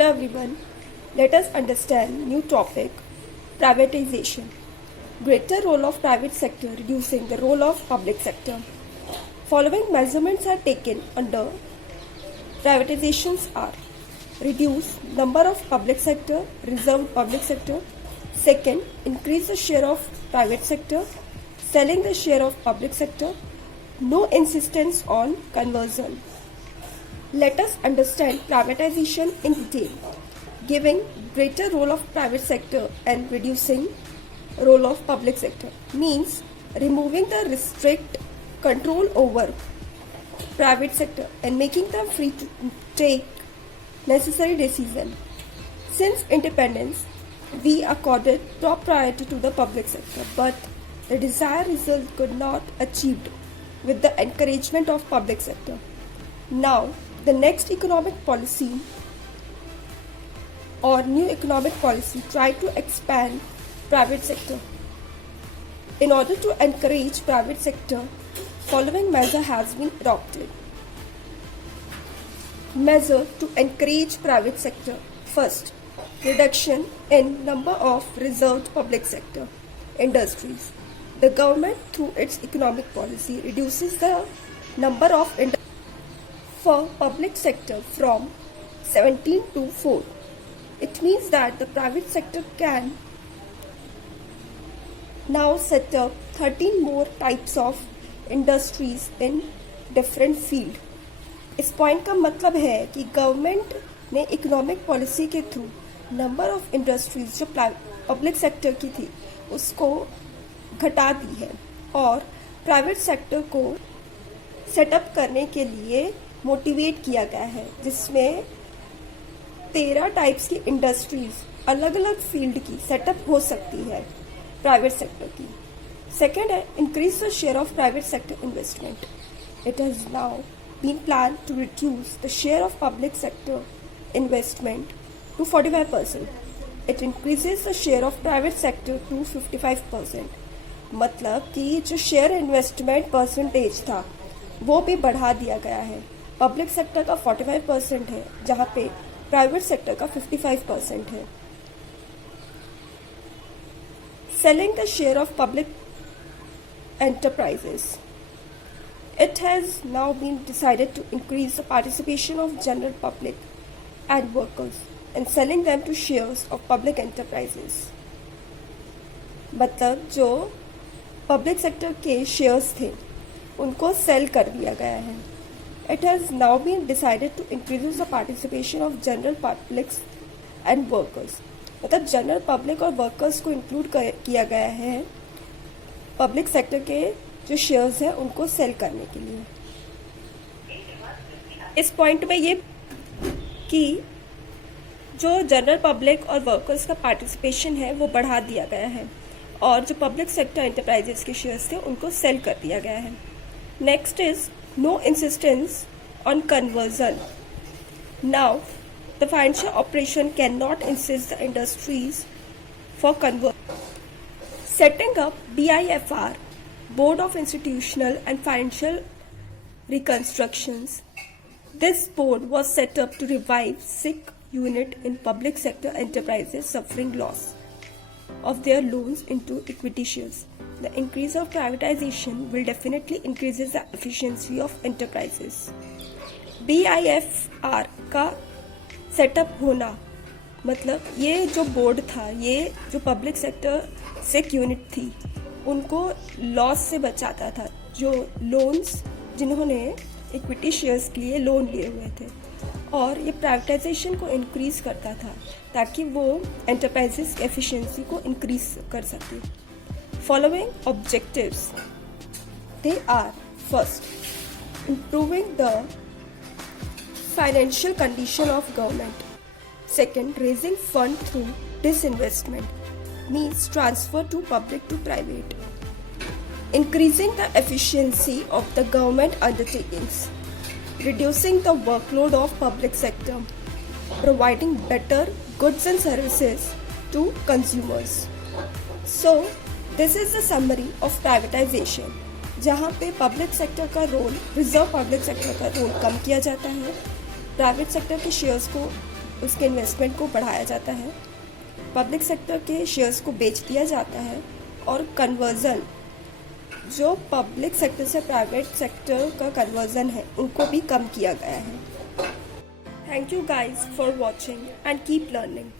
Hello everyone. Let us understand new topic, privatization. Greater role of private sector reducing the role of public sector. Following measurements are taken under privatizations are: reduce number of public sector, reserved public sector. Second, increase the share of private sector, selling the share of public sector. No insistence on conversion. Let us understand privatization in detail. Giving greater role of private sector and reducing role of public sector means removing the restrict control over private sector and making them free to take necessary decision. Since independence, we accorded top priority to the public sector, but the desired result could not achieved with the encouragement of public sector. Now, the next economic policy or new economic policy try to expand private sector. In order to encourage private sector, following measure has been adopted. Measure to encourage private sector. First, reduction in number of reserved public sector industries. The government through its economic policy reduces the number of for public sector from 17 to 4. It means that the private sector can now set up 13 more types of industries in different field. इस पॉइंट का मतलब है कि गवर्नमेंट ने economic policy के through number of industries जो public sector की थी उसको घटा दी है और प्राइवेट सेक्टर को सेटअप करने के लिए मोटिवेट किया गया है, जिसमें 13 टाइप्स की इंडस्ट्रीज अलग अलग फील्ड की सेटअप हो सकती है प्राइवेट सेक्टर की. सेकेंड है increase the share of private sector investment. It has now been plan to reduce the share of public sector investment to 45%. It increases the share of private sector to 55%. मतलब कि जो share investment percentage था वो भी बढ़ा दिया गया है. पब्लिक सेक्टर का 45% है जहाँ पे प्राइवेट सेक्टर का 55% है. Selling the share of public enterprises. It has now been decided to increase the participation of general public and workers and selling them to shares of public enterprises. मतलब जो public sector के shares थे उनको sell कर दिया गया है. It has now been decided to increase the participation of general publics and workers. मतलब जनरल पब्लिक और वर्कर्स को इंक्लूड किया गया है पब्लिक सेक्टर के जो शेयर्स हैं उनको सेल करने के लिए. इस पॉइंट में ये कि जो जनरल पब्लिक और वर्कर्स का पार्टिसिपेशन है वो बढ़ा दिया गया है और जो पब्लिक सेक्टर एंटरप्राइजेस के शेयर्स थे उनको सेल कर दिया गया है. Next is no insistence on conversion. Now the financial operation can not insist the industries for conversion. Setting up BIFR, Board of Institutional and Financial Reconstructions. This board was set up to revive sick unit in public sector enterprises suffering loss of their loans into equity shares. The increase of privatization will definitely increases the efficiency of enterprises. BIFR का सेटअप होना मतलब ये जो बोर्ड था, ये जो public sector सिक यूनिट थी उनको लॉस से बचाता था. जो लोन्स जिन्होंने इक्विटी शेयर्स के लिए लोन लिए हुए थे, और ये प्राइवेटाइजेशन को इंक्रीज करता था ताकि वो एंटरप्राइजेस की एफिशिएंसी को इंक्रीज कर सके. Following objectives they are: first, improving the financial condition of government. Second, raising fund through disinvestment means transfer to public to private. Increasing the efficiency of the government undertakings. Reducing the workload of public sector, providing better goods and services to consumers. So, this is the summary of privatization, जहाँ पे public sector का role, reserve public sector का रोल कम किया जाता है, private sector के शेयर्स को उसके इन्वेस्टमेंट को बढ़ाया जाता है, पब्लिक सेक्टर के शेयर्स को बेच दिया जाता है और कन्वर्जन जो पब्लिक सेक्टर से प्राइवेट सेक्टर का कन्वर्जन है उनको भी कम किया गया है। Thank you guys for watching and keep learning.